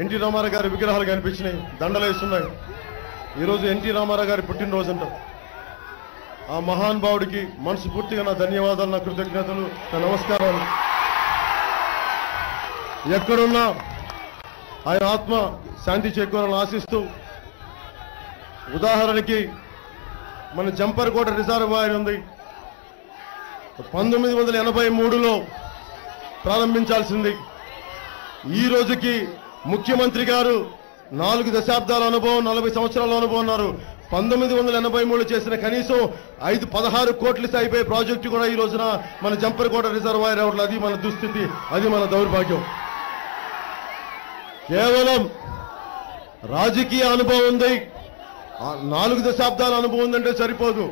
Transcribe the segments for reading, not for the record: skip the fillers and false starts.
NT Ramarao గారి విగ్రహాలు కనిపించినాయి, దండలు వేస్తున్నాయి. ఈరోజు ఎన్టీ రామారావు గారి పుట్టినరోజు అంట. ఆ మహానుభావుడికి మనస్ఫూర్తిగా నా ధన్యవాదాలు, నా కృతజ్ఞతలు, నా నమస్కారాలు. ఎక్కడున్నా ఆయన ఆత్మ శాంతి చేకూరాలని ఆశిస్తూ, ఉదాహరణకి మన జంపర్కోట రిజర్వాయర్ ఉంది, 1983లో ప్రారంభించాల్సింది. ఈ రోజుకి ముఖ్యమంత్రి గారు 4 దశాబ్దాల అనుభవం, 40 సంవత్సరాల అనుభవం ఉన్నారు. 1983 చేసిన కనీసం 16 కోట్లు అయిపోయే ప్రాజెక్టు కూడా ఈ రోజున మన జంపర్కోట రిజర్వాయర్ అవట్లేదు. అది మన దుస్థితి, అది మన దౌర్భాగ్యం. కేవలం రాజకీయ అనుభవం ఉంది, 4 దశాబ్దాల అనుభవం ఉందంటే సరిపోదు.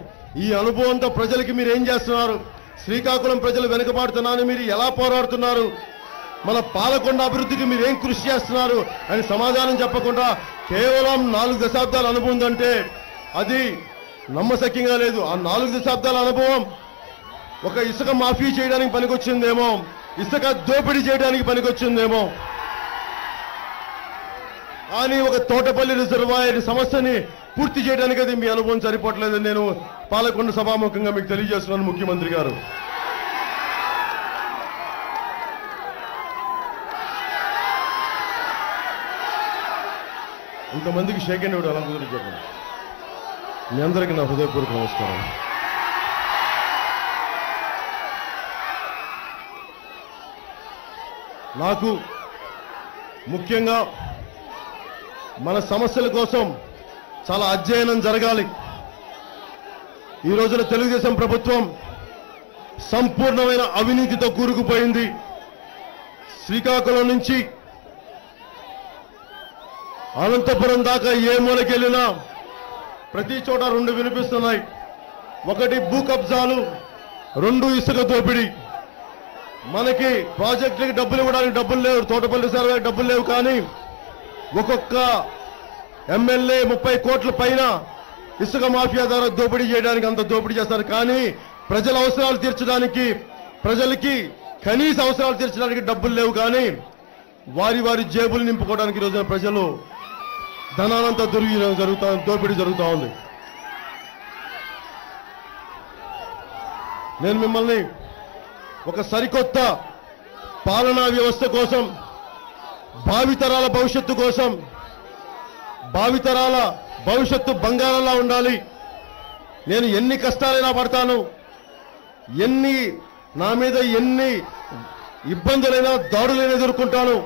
ఈ అనుభవంతో ప్రజలకి మీరు ఏం చేస్తున్నారు? శ్రీకాకుళం ప్రజలు వెనుకబాటుతున్నారని మీరు ఎలా పోరాడుతున్నారు? మన పాలకొండ అభివృద్ధికి మీరు ఏం కృషి చేస్తున్నారు అని సమాధానం చెప్పకుండా కేవలం 4 దశాబ్దాల అనుభవం ఉందంటే అది నమ్మశక్యంగా లేదు. ఆ 4 దశాబ్దాల అనుభవం ఒక ఇసుక మాఫీ చేయడానికి పనికొచ్చిందేమో, ఇసుక దోపిడీ చేయడానికి పనికొచ్చిందేమో, కానీ ఒక తోటపల్లి రిజర్వాయర్ సమస్యని పూర్తి చేయడానికి అది మీ అనుభవం సరిపోవట్లేదని నేను పాలకొండ సభాముఖంగా మీకు తెలియజేస్తున్నాను. ముఖ్యమంత్రి గారు, ఇంతమందికి షేక్ హ్యాండ్ ఇవ్వడం ఎలా కుదిరి చెప్పండి. మీ అందరికీ నా హృదయపూర్వక నమస్కారం. నాకు ముఖ్యంగా మన సమస్యల కోసం చాలా అధ్యయనం జరగాలి. ఈ రోజున తెలుగుదేశం ప్రభుత్వం సంపూర్ణమైన అవినీతితో కూరుకుపోయింది. శ్రీకాకుళం నుంచి అనంతపురం దాకా ఏ మూలకెళ్ళినా ప్రతి చోట 2 వినిపిస్తున్నాయి. ఒకటి భూ కబ్జాలు, 2 ఇసుక దోపిడీ. మనకి ప్రాజెక్టులకి డబ్బులు ఇవ్వడానికి డబ్బులు లేవు, తోటపల్లి సర్వే డబ్బులు లేవు, కానీ ఒక్కొక్క ఎమ్మెల్యే 30 కోట్ల పైన ఇసుక మాఫియా ద్వారా దోపిడీ చేయడానికి అంత దోపిడీ చేస్తారు. కానీ ప్రజల అవసరాలు తీర్చడానికి, ప్రజలకి కనీస అవసరాలు తీర్చడానికి డబ్బులు లేవు, కానీ వారి వారి జేబులు నింపుకోవడానికి ఈ రోజున ప్రజలు ధనానంతా దోపిడీ జరుగుతూ ఉంది. నేను మిమ్మల్ని ఒక సరికొత్త పాలనా వ్యవస్థ కోసం, భావితరాల భవిష్యత్తు కోసం, భావితరాల భవిష్యత్తు బంగారంలా ఉండాలి. నేను ఎన్ని కష్టాలైనా పడతాను, నా మీద ఎన్ని ఇబ్బందులైనా, దాడులైనా ఎదుర్కొంటాను.